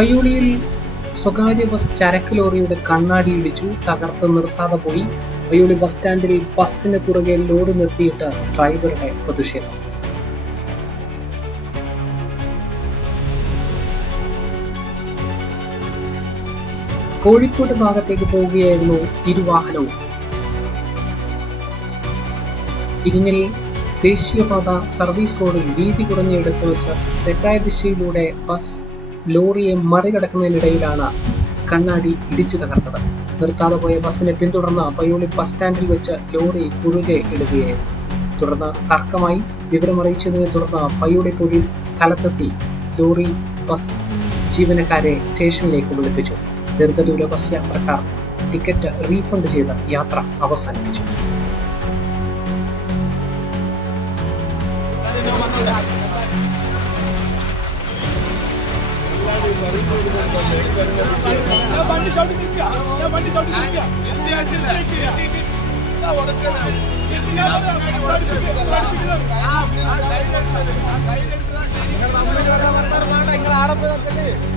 പയ്യോളിയിൽ സ്വകാര്യ ബസ് ചരക്ക് ലോറിയുടെ കണ്ണാടി ഇടിച്ചു തകർത്ത് നിർത്താതെ പോയി. പയ്യോളി ബസ് സ്റ്റാൻഡിൽ ബസ്സിന് പുറകെ ലോറി നിർത്തിയിട്ട് ഡ്രൈവറുടെ പ്രതിഷേധം. കോഴിക്കോട് ഭാഗത്തേക്ക് പോവുകയായിരുന്നു ഇരുവാഹനവും. ഇരിങ്ങിൽ ദേശീയപാത സർവീസ് റോഡിൽ വീതി കുറഞ്ഞെടുത്ത് വെച്ച് തെറ്റായ ദിശയിലൂടെ ബസ് ലോറിയെ മറികടക്കുന്നതിനിടയിലാണ് കണ്ണാടി ഇടിച്ചു തകർത്തത്. നിർത്താതെ പോയ ബസ്സിനെ പിന്തുടർന്ന പയ്യോളി ബസ് സ്റ്റാൻഡിൽ വെച്ച് ലോറി കുറുകെ ഇടുകയായിരുന്നു. തുടർന്ന് തർക്കമായി വിവരമറിയിച്ചതിനെ തുടർന്ന് പയ്യോളി പോലീസ് സ്ഥലത്തെത്തി ലോറി ബസ് ജീവനക്കാരെ സ്റ്റേഷനിലേക്ക് വിളിപ്പിച്ചു. ദീർഘദൂര ബസ് യാത്രക്കാർ ടിക്കറ്റ് റീഫണ്ട് ചെയ്ത് യാത്ര അവസാനിപ്പിച്ചു. ഞാൻ ആടെ പോയി നിൽക്കുക